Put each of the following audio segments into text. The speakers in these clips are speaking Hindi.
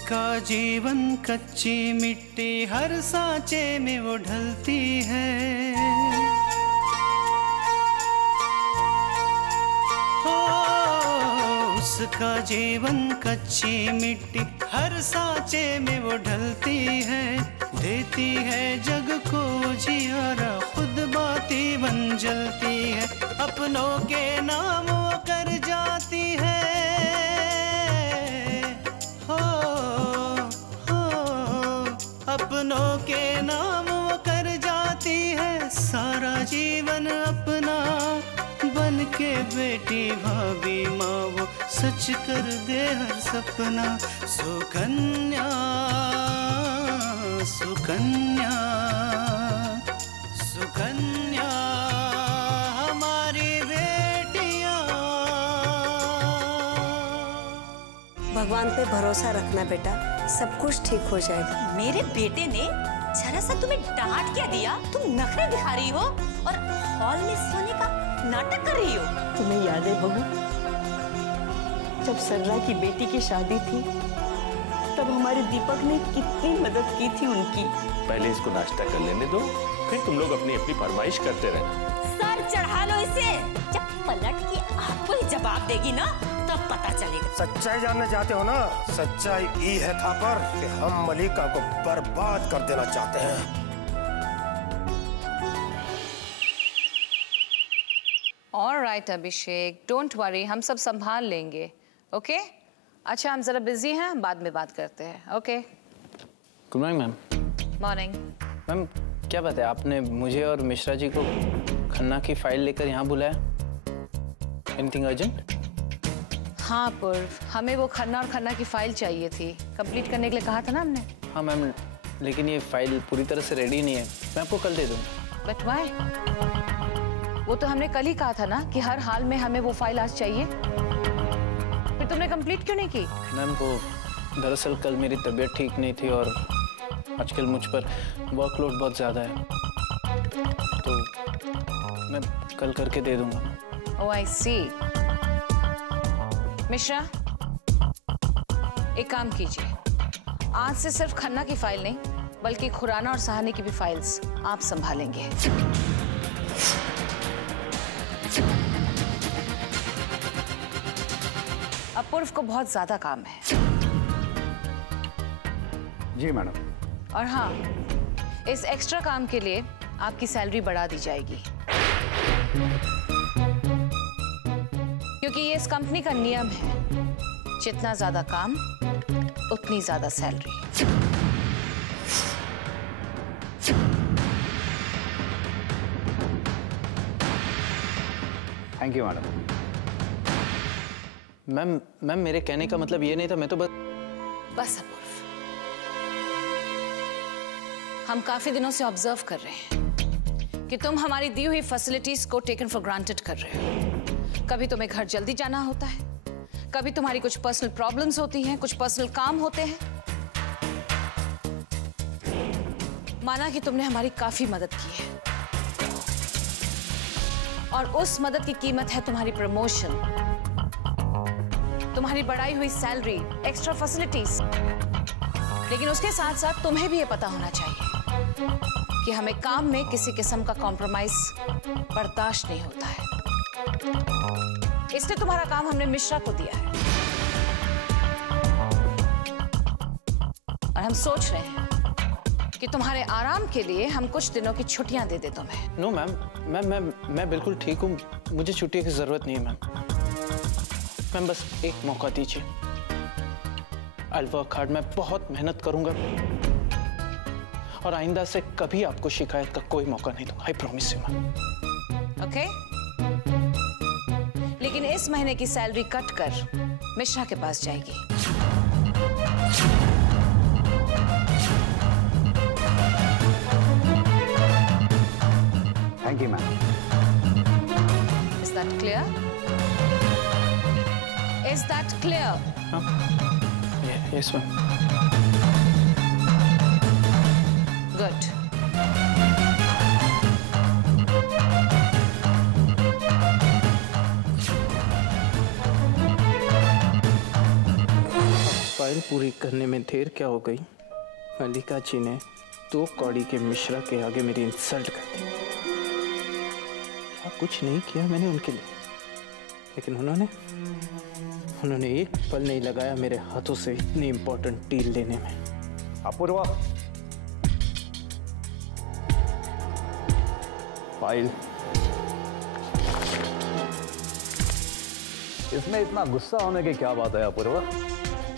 उसका जीवन कच्ची मिट्टी हर सांचे में वो ढलती है। उसका जीवन कच्ची मिट्टी हर सांचे में वो ढलती है। देती है जग को जियारा, खुद बाती बन जलती है। अपनों के नाम वो कर जाती है। अपनों के नाम वो कर जाती है। सारा जीवन अपना बन के बेटी भाभी माँ वो सच कर दे हर सपना। सुकन्या सुकन्या सुकन्या हमारी बेटियाँ। भगवान पे भरोसा रखना बेटा, सब कुछ ठीक हो जाएगा। मेरे बेटे ने जरा सा तुम्हें डांट क्या दिया? तुम नखरे दिखा रही हो और हॉल में सोने का नाटक कर रही हो। तुम्हें याद है बहू, जब सरला की बेटी की शादी थी तब हमारे दीपक ने कितनी मदद की थी उनकी। पहले इसको नाश्ता कर लेने दो, फिर तुम लोग अपनी अपनी फरमाइश करते रहना। सर चढ़ा लो इसे, जब पलट के आपको ही जवाब देगी ना तब पता चलेगा। सच्चाई जानना चाहते हो ना? सच्चाई ये है थापर कि हम मलिका को बर्बाद कर देना चाहते हैं। ऑलराइट अभिषेक, डोंट वरी, हम सब संभाल लेंगे। ओके अच्छा, हम जरा बिजी हैं, हम बाद में बात करते हैं। Okay good morning ma'am. Morning ma'am, क्या बात है, आपने मुझे और मिश्रा जी को खन्ना की फाइल लेकर यहाँ बुलाया? Anything urgent? हाँ पूर्व, हमें वो खन्ना और खन्ना की फाइल चाहिए थी, कंप्लीट करने के लिए कहा था ना हमने। हाँ मैम, लेकिन ये फाइल पूरी तरह से रेडी नहीं है, मैं आपको कल दे दूँगा। But why? वो तो हमने कल ही कहा था ना कि हर हाल में हमें वो फाइल आज चाहिए, फिर तुमने कंप्लीट क्यों नहीं की? मैम वो दरअसल कल मेरी तबीयत ठीक नहीं थी और आजकल मुझ पर वर्कलोड बहुत ज़्यादा है, तो मैं कल करके दे दूँगा। ओह आई सी। मिश्रा, एक काम कीजिए, आज से सिर्फ खन्ना की फाइल नहीं बल्कि खुराना और सहानी की भी फाइल्स आप संभालेंगे। अपूर्व को बहुत ज्यादा काम है। जी मैडम। और हाँ, इस एक्स्ट्रा काम के लिए आपकी सैलरी बढ़ा दी जाएगी, क्योंकि ये इस कंपनी का नियम है, जितना ज्यादा काम उतनी ज्यादा salary. Thank you madam. Ma'am मेरे कहने का मतलब ये नहीं था, मैं तो बस अपूर्व, हम काफी दिनों से ऑब्जर्व कर रहे हैं कि तुम हमारी दी हुई फैसिलिटीज को टेकन फॉर ग्रांटेड कर रहे हो। कभी तुम्हें घर जल्दी जाना होता है, कभी तुम्हारी कुछ पर्सनल प्रॉब्लम्स होती हैं, कुछ पर्सनल काम होते हैं। माना कि तुमने हमारी काफी मदद की है और उस मदद की कीमत है तुम्हारी प्रमोशन, तुम्हारी बढ़ाई हुई सैलरी, एक्स्ट्रा फैसिलिटीज। लेकिन उसके साथ साथ तुम्हें भी ये पता होना चाहिए कि हमें काम में किसी किस्म का कॉम्प्रोमाइज बर्दाश्त नहीं होता है। इसलिए तुम्हारा काम हमने मिश्रा को दिया है और हम सोच रहे हैं कि तुम्हारे आराम के लिए हम कुछ दिनों की छुट्टियां दे दे तुम्हें। नो मैम, मैं बिल्कुल ठीक हूँ, मुझे छुट्टी की जरूरत नहीं है मैम, बस एक मौका दीजिए। I'll work hard, मैं बहुत मेहनत करूंगा और आइंदा से कभी आपको शिकायत का कोई मौका नहीं दूंगा, I promise you ma'am. Okay? लेकिन इस महीने की सैलरी कट कर मिश्रा के पास जाएगी। Thank you ma'am. Is that clear? Is that clear? Yes ma'am. Good. File पूरी करने में देर क्या हो गई, मल्लिका जी ने 2 कौड़ी के मिश्रा के आगे मेरी इंसल्ट कर दी। क्या कुछ नहीं किया मैंने उनके लिए, लेकिन उन्होंने एक पल नहीं लगाया मेरे हाथों से इतनी इंपॉर्टेंट डील लेने में। अपूर्वा, फाइल। इसमें इतना गुस्सा होने की क्या बात है अपूर्वा?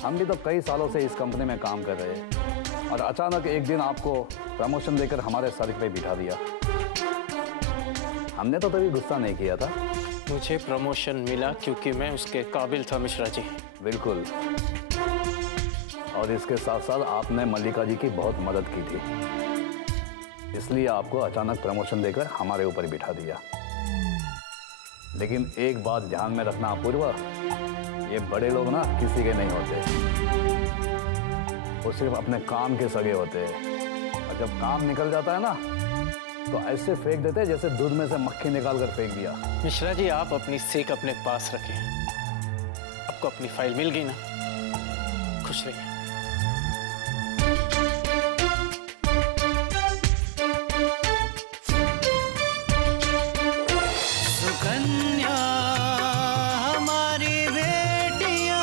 हम भी तो कई सालों से इस कंपनी में काम कर रहे हैं और अचानक एक दिन आपको प्रमोशन देकर हमारे सर पे बिठा दिया। हमने तो कभी गुस्सा नहीं किया था। मुझे प्रमोशन मिला क्योंकि मैं उसके काबिल था मिश्रा जी। बिल्कुल, और इसके साथ साथ आपने मल्लिका जी की बहुत मदद की थी, इसलिए आपको अचानक प्रमोशन देकर हमारे ऊपर बिठा दिया। लेकिन एक बात ध्यान में रखना अपूर्वा, ये बड़े लोग ना किसी के नहीं होते, वो सिर्फ अपने काम के सगे होते हैं। और जब काम निकल जाता है ना तो ऐसे फेंक देते हैं जैसे दूध में से मक्खी निकाल कर फेंक दिया। मिश्रा जी, आप अपनी सीख अपने पास रखें। आपको अपनी फाइल मिल गई ना, खुश रहिए। सुकन्या हमारी बेटियां,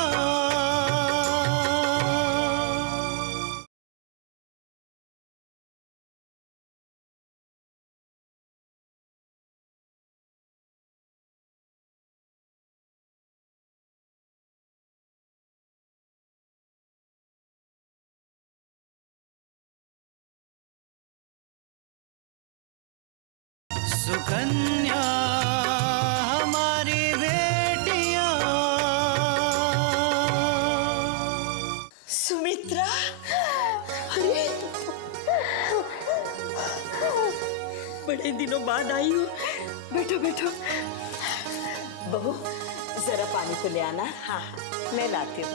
सुकन्या हमारी बेटियां। सुमित्रा, अरे बड़े दिनों बाद आई हो। बैठो बैठो। बहू, जरा पानी तो ले आना। हाँ, मैं लाती हूँ।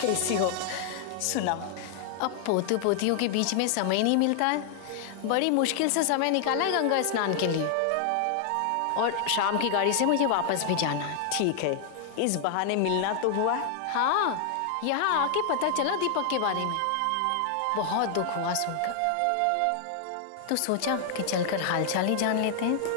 कैसी हो? सुनाओ। अब पोतू पोतियों के बीच में समय नहीं मिलता है। बड़ी मुश्किल से समय निकाला है गंगा स्नान के लिए, और शाम की गाड़ी से मुझे वापस भी जाना है। ठीक है, इस बहाने मिलना तो हुआ। हाँ, यहाँ आके पता चला दीपक के बारे में। बहुत दुख हुआ सुनकर, तो सोचा कि चलकर हालचाल ही जान लेते हैं।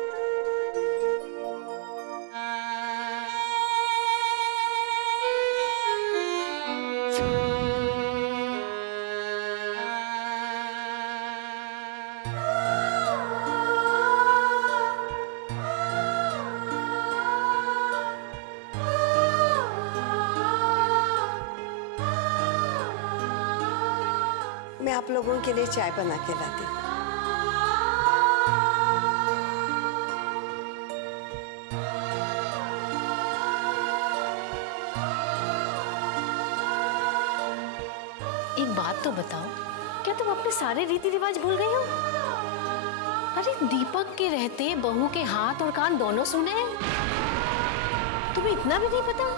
मैं आप लोगों के लिए चाय बना के लाती हूँ। एक बात तो बताओ, क्या तुम अपने सारे रीति रिवाज भूल गई हो? अरे दीपक के रहते बहू के हाथ और कान दोनों सुने हैं। तुम्हें इतना भी नहीं पता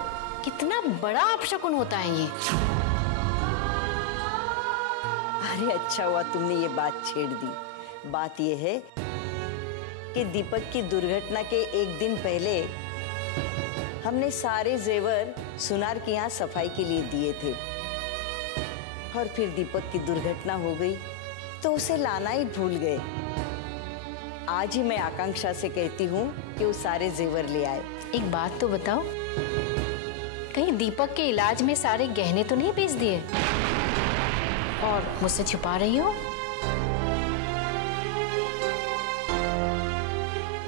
कितना बड़ा अपशकुन होता है ये? अरे अच्छा हुआ तुमने ये बात छेड़ दी। बात ये है कि दीपक की दुर्घटना के एक दिन पहले हमने सारे जेवर सुनार के यहाँ सफाई के लिए दिए थे, और फिर दीपक की दुर्घटना हो गई तो उसे लाना ही भूल गए। आज ही मैं आकांक्षा से कहती हूँ कि वो सारे जेवर ले आए। एक बात तो बताओ, कहीं दीपक के इलाज में सारे गहने तो नहीं बेच दिए और मुझसे छुपा रही हो?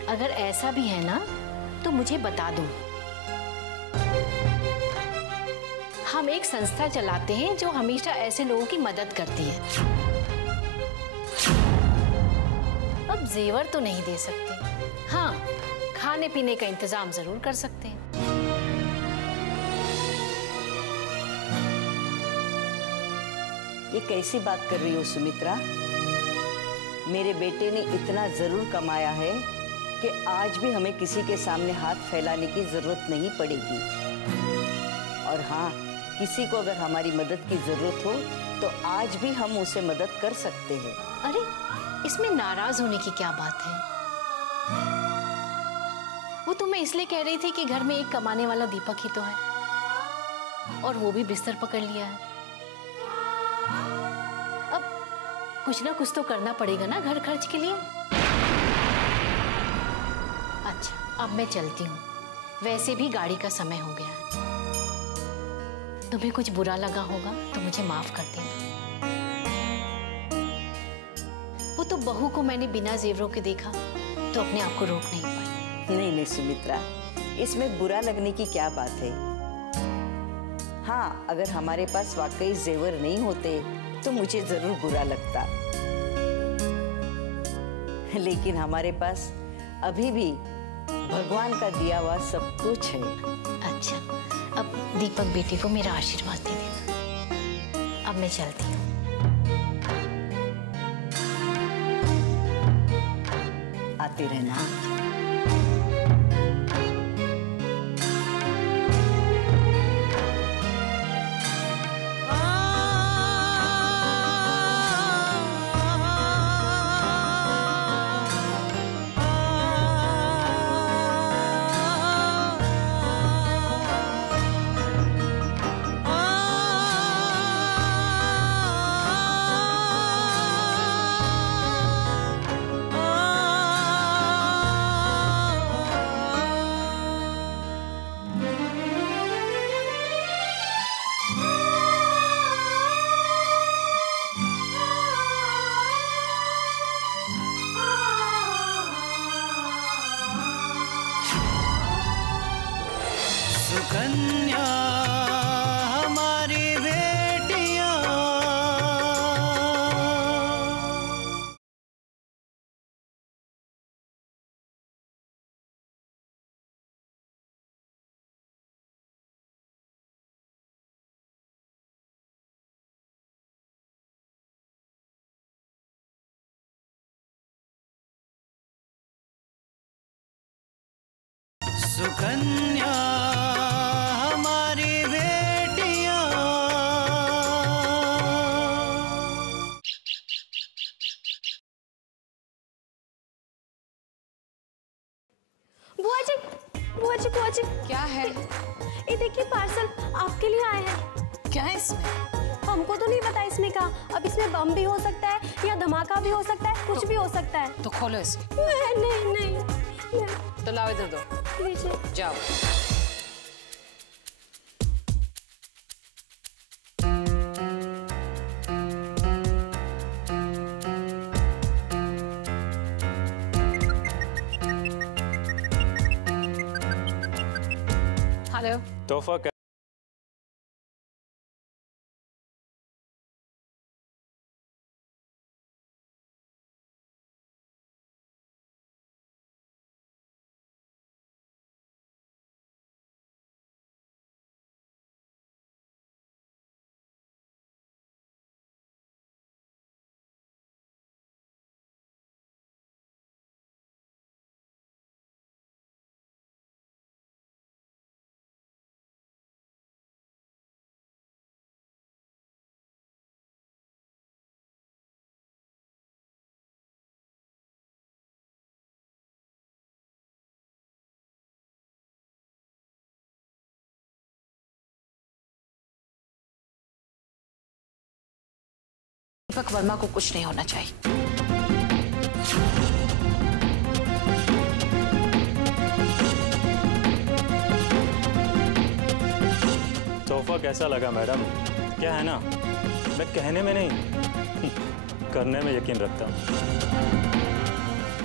अगर ऐसा भी है ना तो मुझे बता दो। हम एक संस्था चलाते हैं जो हमेशा ऐसे लोगों की मदद करती है। अब जेवर तो नहीं दे सकते, हाँ खाने पीने का इंतजाम जरूर कर सकते हैं। ये कैसी बात कर रही हो सुमित्रा? मेरे बेटे ने इतना जरूर कमाया है कि आज भी हमें किसी के सामने हाथ फैलाने की जरूरत नहीं पड़ेगी। और हाँ, किसी को अगर हमारी मदद की जरूरत हो तो आज भी हम उसे मदद कर सकते हैं। अरे इसमें नाराज होने की क्या बात है? वो तो मैं इसलिए कह रही थी कि घर में एक कमाने वाला दीपक ही तो है। और वो भी बिस्तर पकड़ लिया है। अब कुछ ना कुछ तो करना पड़ेगा ना घर खर्च के लिए। अच्छा, अब मैं चलती हूँ, वैसे भी गाड़ी का समय हो गया है। तुम्हें कुछ बुरा लगा होगा तो मुझे माफ कर देना। वो तो बहू को मैंने बिना जेवरों के देखा तो अपने आप को रोक नहीं पाई। नहीं नहीं सुमित्रा, इसमें बुरा लगने की क्या बात है। हाँ, अगर हमारे पास वाकई जेवर नहीं होते तो मुझे जरूर बुरा लगता, लेकिन हमारे पास अभी भी भगवान का दिया हुआ सब कुछ है। अच्छा, अब दीपक बेटे को मेरा आशीर्वाद दे देना। अब मैं चलती हूँ। आते रहना। सुकन्या हमारी बेटियां, सुकन्या हमारी बेटियां। बुआ जी, बुआ जी, बुआ जी, क्या है? ये देखिए पार्सल आपके लिए आए हैं। क्या है इसमें? हमको तो नहीं पता इसमें का। अब इसमें बम भी हो सकता है या धमाका भी हो सकता है, कुछ भी हो सकता है। तो खोलो इसे। नहीं नहीं नहीं। तो लाओ इधर दो। लीजिए। जाओ। हेलो। तोहफा दीपक वर्मा को कुछ नहीं होना चाहिए। तोहफा कैसा लगा मैडम? क्या है ना, मैं कहने में नहीं करने में यकीन रखता हूँ।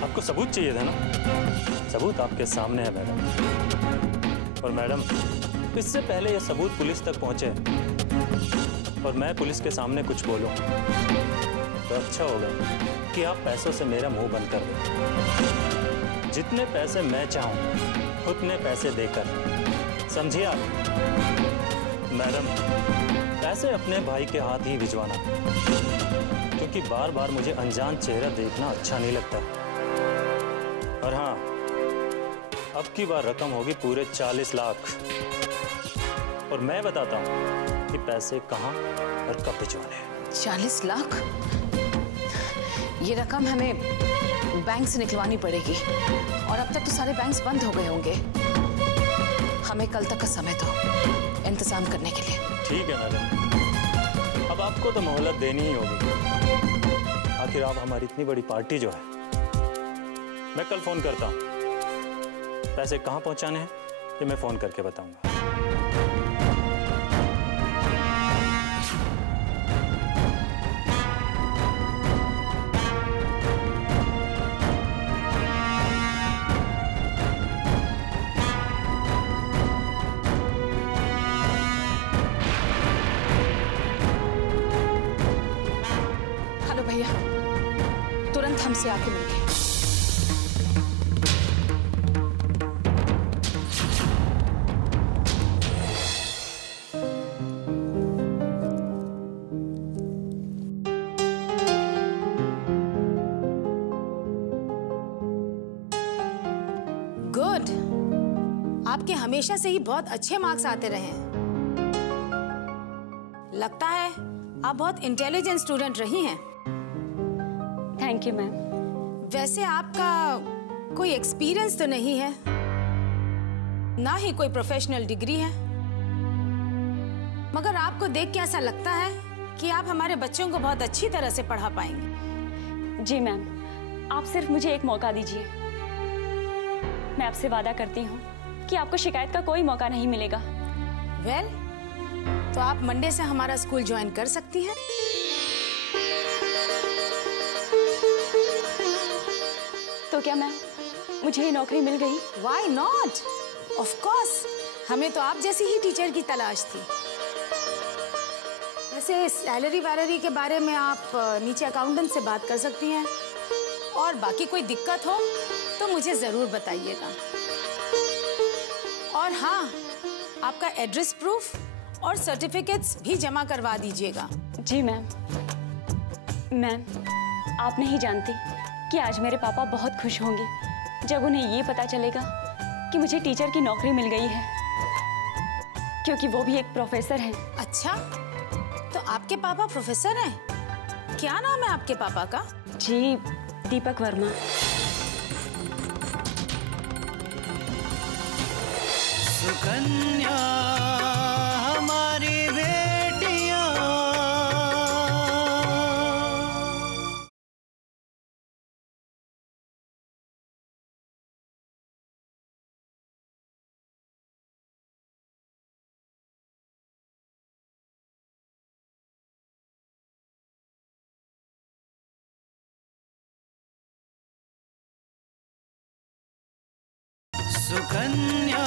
आपको सबूत चाहिए था ना, सबूत आपके सामने है मैडम। और मैडम, इससे पहले ये सबूत पुलिस तक पहुंचे और मैं पुलिस के सामने कुछ बोलूं तो अच्छा होगा कि आप पैसों से मेरा मुंह बंद कर दें। जितने पैसे मैं चाहूं उतने पैसे देकर, समझिए आप? मैडम, पैसे अपने भाई के हाथ ही भिजवाना, क्योंकि बार बार मुझे अनजान चेहरा देखना अच्छा नहीं लगता। और हाँ, अब की बार रकम होगी पूरे 40 लाख। और मैं बताता हूँ कि पैसे कहाँ और कब भिजवाने हैं। 40 लाख? ये रकम हमें बैंक से निकलवानी पड़ेगी और अब तक तो सारे बैंक्स बंद हो गए होंगे। हमें कल तक का समय दो, इंतजाम करने के लिए। ठीक है मैडम, अब आपको तो मोहलत देनी ही होगी। आखिर आप हमारी इतनी बड़ी पार्टी जो है। मैं कल फोन करता हूँ। पैसे कहाँ पहुँचाने हैं ये मैं फोन करके बताऊंगा। हेलो भैया, तुरंत हमसे आके मिलिए। गुड, आपके हमेशा से ही बहुत अच्छे मार्क्स आते रहे हैं। लगता है आप बहुत इंटेलिजेंट स्टूडेंट रही हैं। Thank you ma'am. वैसे आपका कोई एक्सपीरियंस तो नहीं है, ना ही कोई प्रोफेशनल डिग्री है, मगर आपको देख के ऐसा लगता है कि आप हमारे बच्चों को बहुत अच्छी तरह से पढ़ा पाएंगे। जी मैम, आप सिर्फ मुझे एक मौका दीजिए। मैं आपसे वादा करती हूँ कि आपको शिकायत का कोई मौका नहीं मिलेगा। वेल, तो आप मंडे से हमारा स्कूल ज्वाइन कर सकती हैं। तो क्या मैम मुझे ये नौकरी मिल गई? Why not? Of course, हमें तो आप जैसी ही टीचर की तलाश थी। वैसे सैलरी वैलरी के बारे में आप नीचे अकाउंटेंट से बात कर सकती हैं, और बाकी कोई दिक्कत हो तो मुझे जरूर बताइएगा। और हाँ, आपका एड्रेस प्रूफ और सर्टिफिकेट्स भी जमा करवा दीजिएगा। जी मैम। मैम, आप नहीं जानती कि आज मेरे पापा बहुत खुश होंगे जब उन्हें ये पता चलेगा कि मुझे टीचर की नौकरी मिल गई है, क्योंकि वो भी एक प्रोफेसर हैं। अच्छा, तो आपके पापा प्रोफेसर हैं? क्या नाम है आपके पापा का? जी, दीपक वर्मा। सुकन्या हमारी बेटियां। सुकन्या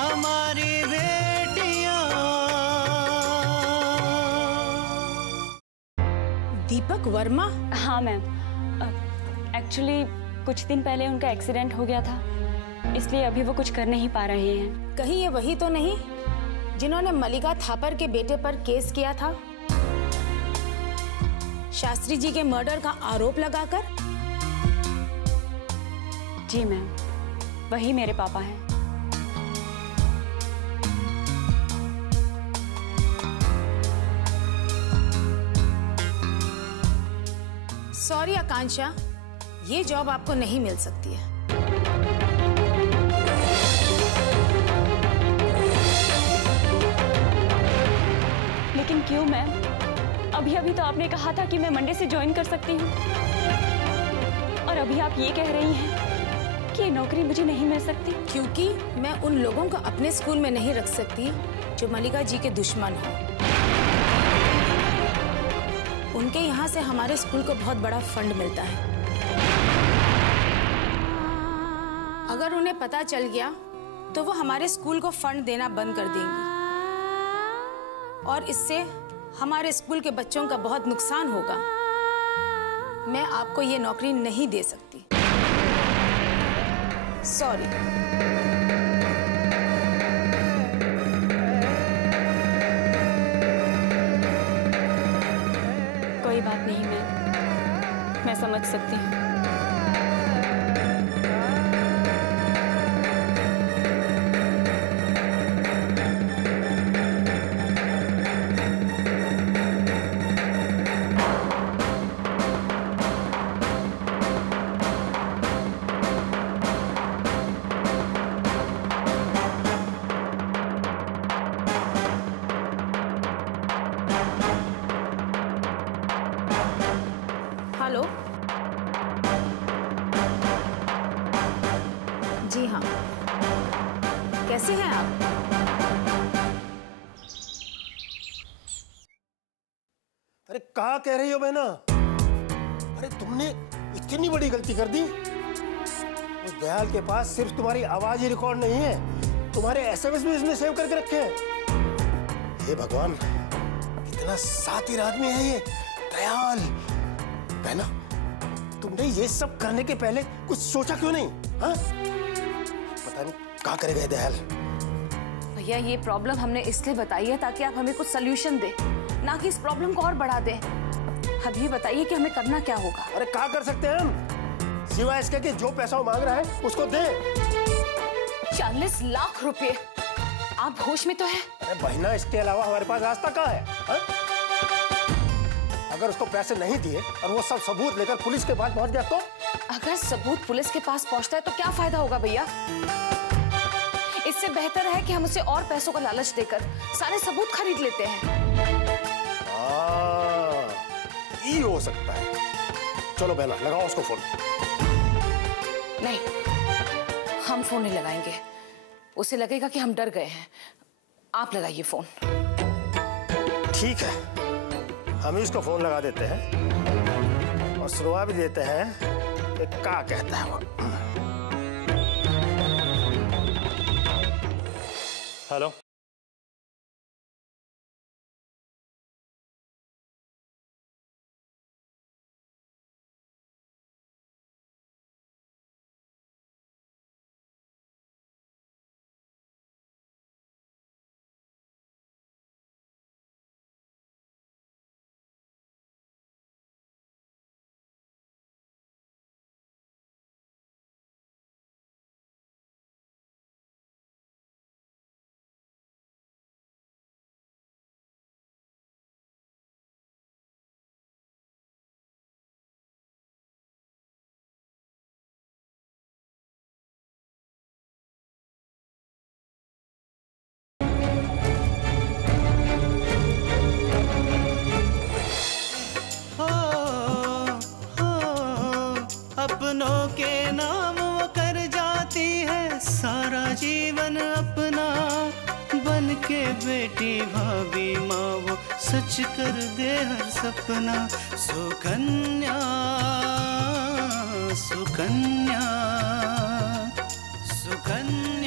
हमारी बेटियां। दीपक वर्मा? हाँ मैम, एक्चुअली कुछ दिन पहले उनका एक्सीडेंट हो गया था, इसलिए अभी वो कुछ कर नहीं पा रहे हैं। कहीं ये वही तो नहीं जिन्होंने मलिका थापर के बेटे पर केस किया था, शास्त्री जी के मर्डर का आरोप लगाकर? जी मैम, वही मेरे पापा हैं। सॉरी आकांक्षा, ये जॉब आपको नहीं मिल सकती है। लेकिन क्यों मैम? अभी अभी तो आपने कहा था कि मैं मंडे से ज्वाइन कर सकती हूँ, और अभी आप ये कह रही हैं कि ये नौकरी मुझे नहीं मिल सकती। क्योंकि मैं उन लोगों को अपने स्कूल में नहीं रख सकती जो मलिका जी के दुश्मन हो। उनके यहाँ से हमारे स्कूल को बहुत बड़ा फंड मिलता है। अगर उन्हें पता चल गया तो वो हमारे स्कूल को फंड देना बंद कर देंगी, और इससे हमारे स्कूल के बच्चों का बहुत नुकसान होगा। मैं आपको ये नौकरी नहीं दे सकती। सॉरी। कोई बात नहीं मैम, मैं समझ सकती हूँ। कैसे हैं आप? अरे कहाँ कह रही हो बहना? अरे तुमने इतनी बड़ी गलती कर दी। उस दयाल के पास सिर्फ तुम्हारी आवाज ही रिकॉर्ड नहीं है, तुम्हारे एसएमएस भी इसने सेव करके रखे हैं। हे भगवान, कितना सातिर आदमी है ये दयाल। बहना, तुमने ये सब करने के पहले कुछ सोचा क्यों नहीं? हाँ? पता नहीं क्या करेगा ये दयाल। भैया, ये प्रॉब्लम हमने इसलिए बताई है ताकि आप हमें कुछ सॉल्यूशन दें, ना कि इस प्रॉब्लम को और बढ़ा दें। अब ये बताइए कि हमें करना क्या होगा? अरे क्या कर सकते हैं हम? सिवाय इसके कि जो पैसा वो मांग रहा है उसको दे। 40 लाख रुपए। आप होश में तो हैं? अरे बहना, इसके अलावा हमारे पास रास्ता क्या है? हा? अगर उसको पैसे नहीं दिए और वो सब सबूत लेकर पुलिस के पास पहुंच गया तो? अगर सबूत पुलिस के पास पहुंचता है तो क्या फायदा होगा भैया? इससे बेहतर है कि हम उसे और पैसों का लालच देकर सारे सबूत खरीद लेते हैं। ये हो सकता है। चलो बहना, लगाओ उसको फोन। नहीं, हम फोन नहीं लगाएंगे। उसे लगेगा कि हम डर गए हैं। आप लगाइए फोन। ठीक है, हम ही उसको फोन लगा देते हैं और सुनवा भी देते हैं कि क्या कहता है वो। हेलो, अपनों के नाम वो कर जाती है सारा जीवन अपना। बन के बेटी भाभी माँ वो सच कर दे हर सपना। सुकन्या सुकन्या सुकन्या।